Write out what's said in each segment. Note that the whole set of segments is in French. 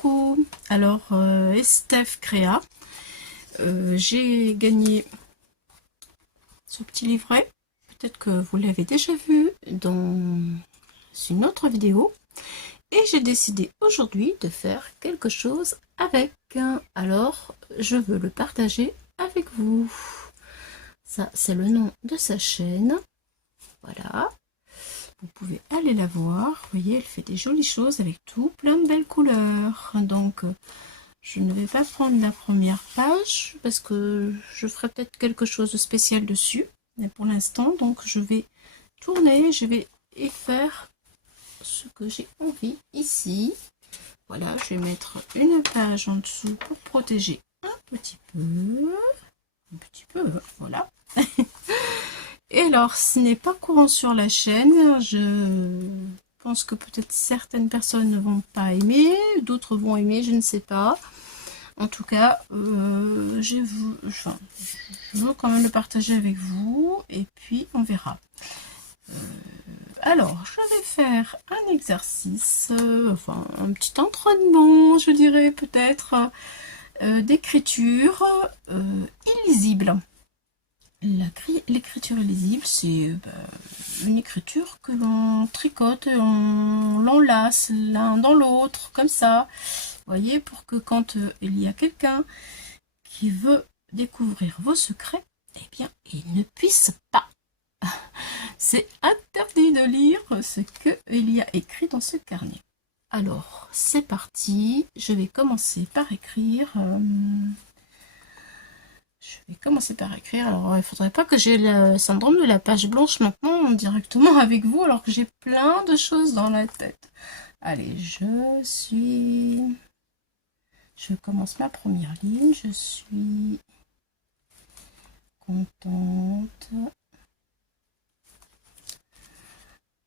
coucou. Alors, Estef Créa, j'ai gagné ce petit livret. Peut-être que vous l'avez déjà vu dans une autre vidéo. Et j'ai décidé aujourd'hui de faire quelque chose avec. Alors, je veux le partager avec vous. Ça, c'est le nom de sa chaîne. Voilà. Vous pouvez aller la voir. Vous voyez, elle fait des jolies choses avec tout plein de belles couleurs. Donc, je ne vais pas prendre la première page parce que je ferai peut-être quelque chose de spécial dessus. Mais pour l'instant, donc, je vais tourner. Je vais y faire ce que j'ai envie ici. Voilà, je vais mettre une page en dessous pour protéger un petit peu. Un petit peu, voilà. Et alors, ce n'est pas courant sur la chaîne. Je pense que peut-être certaines personnes ne vont pas aimer, d'autres vont aimer, je ne sais pas. En tout cas, je veux quand même le partager avec vous et puis on verra. Alors, je vais faire un exercice, enfin un petit entraînement, je dirais peut-être, d'écriture illisible. L'écriture illisible, c'est une écriture que l'on tricote, on l'enlace l'un dans l'autre, comme ça. Vous voyez, pour que quand il y a quelqu'un qui veut découvrir vos secrets, eh bien, il ne puisse pas. C'est interdit de lire ce qu'il y a écrit dans ce carnet. Alors, c'est parti. Je vais commencer par écrire... Alors, il ne faudrait pas que j'ai le syndrome de la page blanche maintenant directement avec vous, alors que j'ai plein de choses dans la tête. Allez, je commence ma première ligne. Je suis contente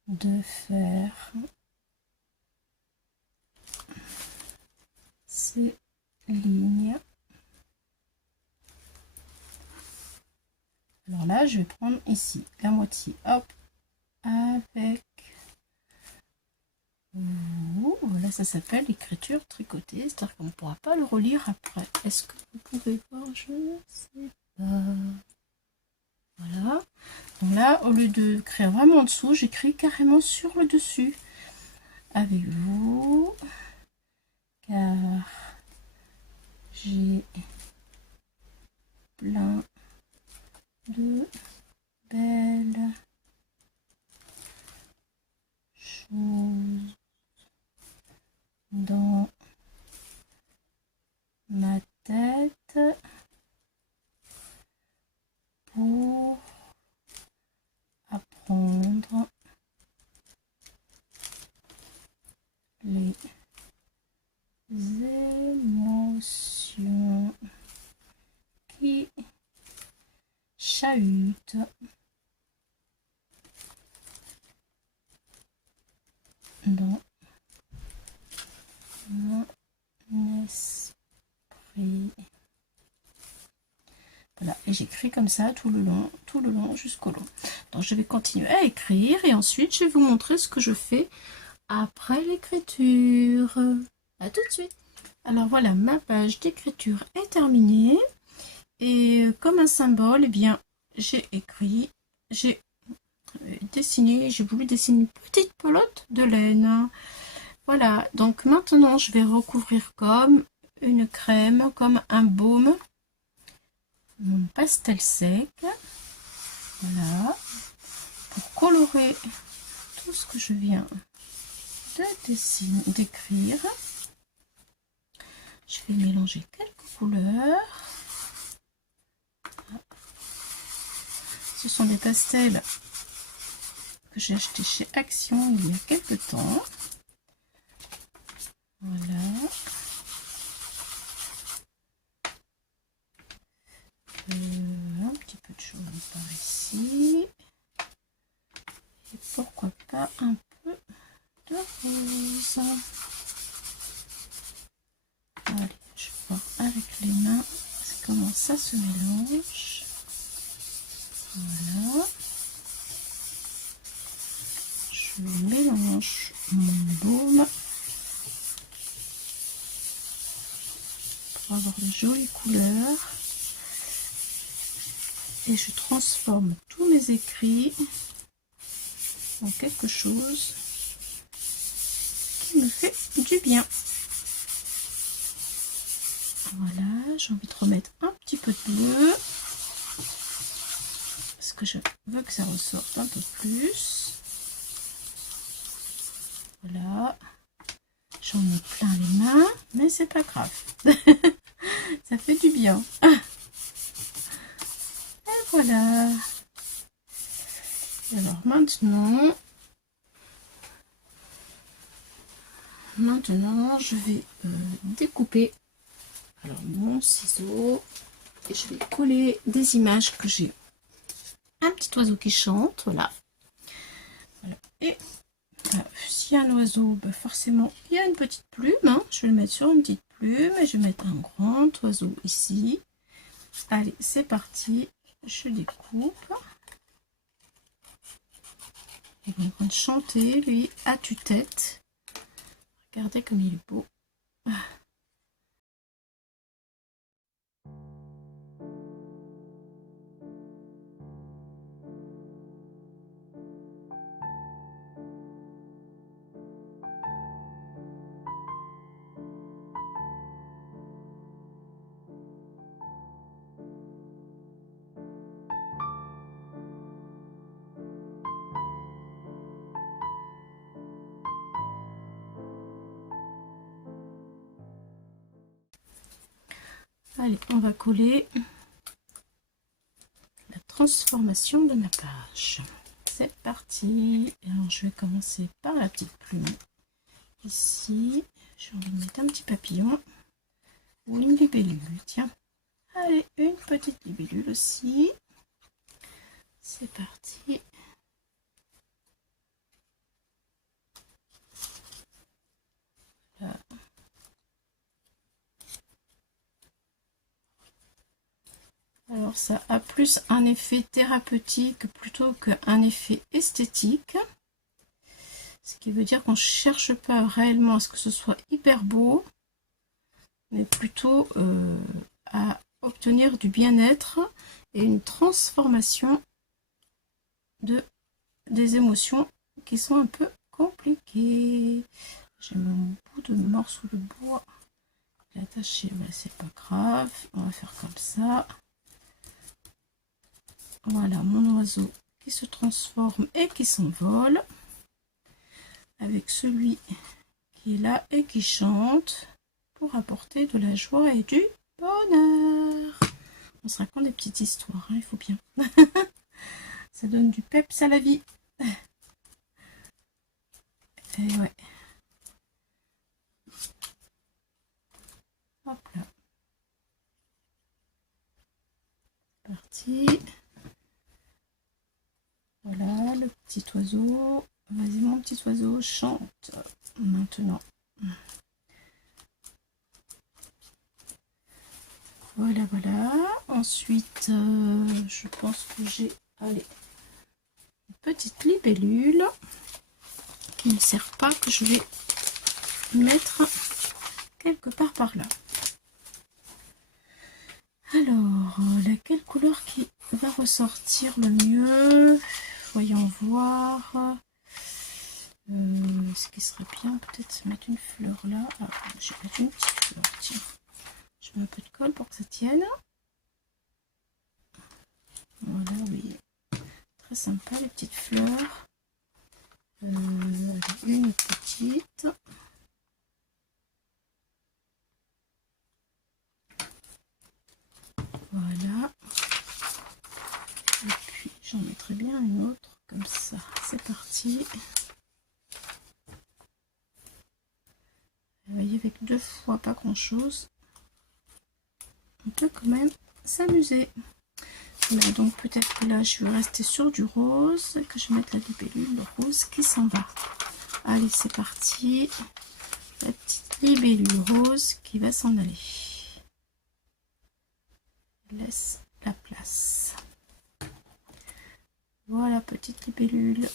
de faire ces lignes. Alors là, je vais prendre ici la moitié, hop, avec vous. Voilà, ça s'appelle l'écriture tricotée, c'est-à-dire qu'on ne pourra pas le relire après. Est-ce que vous pouvez voir? Je ne sais pas. Voilà. Donc là, au lieu de écrire vraiment en dessous, j'écris carrément sur le dessus. Avec vous, car j'ai plein de belles choses dans ma tête pour apprendre les émotions qui chahutent dans mon esprit. Voilà, et j'écris comme ça tout le long jusqu'au long. Donc je vais continuer à écrire et ensuite je vais vous montrer ce que je fais après l'écriture. À tout de suite. Alors voilà, ma page d'écriture est terminée. Et comme un symbole, eh bien, j'ai dessiné, j'ai voulu dessiner une petite pelote de laine. Voilà, donc maintenant je vais recouvrir comme une crème, comme un baume, mon pastel sec. Voilà, pour colorer tout ce que je viens d'écrire. Je vais mélanger quelques couleurs. Ce sont des pastels que j'ai achetés chez Action il y a quelques temps. Voilà. Un petit peu de jaune par ici. Et pourquoi pas un peu de rose. Allez, je vais voir avec les mains comment ça se mélange. Voilà. Je mélange mon baume pour avoir de jolies couleurs. Et je transforme tous mes écrits en quelque chose qui me fait du bien. Voilà, j'ai envie de remettre un petit peu de bleu parce que je veux que ça ressorte un peu plus. Voilà, j'en ai plein les mains, mais c'est pas grave. Ça fait du bien. Et voilà. Alors maintenant, je vais découper alors mon ciseau et je vais coller des images que j'ai. Un petit oiseau qui chante, voilà. Et s'il y a un oiseau, bah forcément il y a une petite plume, hein. Je vais le mettre sur une petite plume et je vais mettre un grand oiseau ici. Allez, c'est parti, je découpe. Il est en train de chanter, lui, à tue-tête. Regardez comme il est beau. Allez, on va coller la transformation de ma page. C'est parti. Alors, je vais commencer par la petite plume. Ici, j'ai envie de mettre un petit papillon ou une libellule. Tiens, allez, une petite libellule aussi. C'est parti. Voilà. Alors ça a plus un effet thérapeutique plutôt qu'un effet esthétique. Ce qui veut dire qu'on ne cherche pas réellement à ce que ce soit hyper beau, mais plutôt à obtenir du bien-être et une transformation des émotions qui sont un peu compliquées. J'ai mon bout de morceau de bois attaché, mais c'est pas grave, on va faire comme ça. Voilà mon oiseau qui se transforme et qui s'envole avec celui qui est là et qui chante pour apporter de la joie et du bonheur. On se raconte des petites histoires, hein, il faut bien. Ça donne du peps à la vie. Et ouais. Hop là. C'est parti. Voilà le petit oiseau. Vas-y mon petit oiseau, chante maintenant. Voilà, voilà. Ensuite, je pense que j'ai une petite libellule qui ne sert pas, que je vais mettre quelque part par là. Alors, laquelle couleur qui va ressortir le mieux? Voyons voir. Ce qui serait bien, peut-être mettre une fleur là. Ah, je vais mettre une petite fleur, tiens. Je mets un peu de colle pour que ça tienne. Voilà, oui. Très sympa les petites fleurs. Une petite. Voilà. Et puis j'en mettrai bien une autre comme ça. C'est parti. Vous voyez, avec 2 fois pas grand chose, on peut quand même s'amuser. Voilà, donc peut-être que là je vais rester sur du rose, que je mette la libellule rose qui s'en va. Allez, c'est parti. La petite libellule rose qui va s'en aller. Laisse la place. Voilà, petite libellule.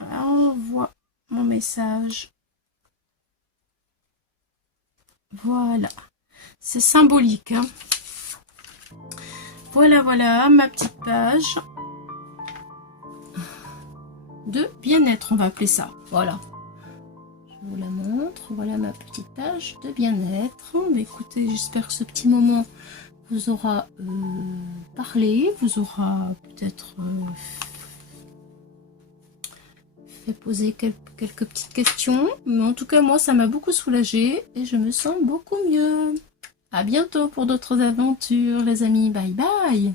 Envoie mon message. Voilà. C'est symbolique, hein. Voilà, voilà, ma petite page de bien-être, on va appeler ça. Voilà. Je vous la montre. Voilà ma petite page de bien-être. Écoutez, j'espère que ce petit moment vous aura parlé, vous aura peut-être fait poser quelques petites questions. Mais en tout cas, moi, ça m'a beaucoup soulagée et je me sens beaucoup mieux. À bientôt pour d'autres aventures, les amis. Bye bye!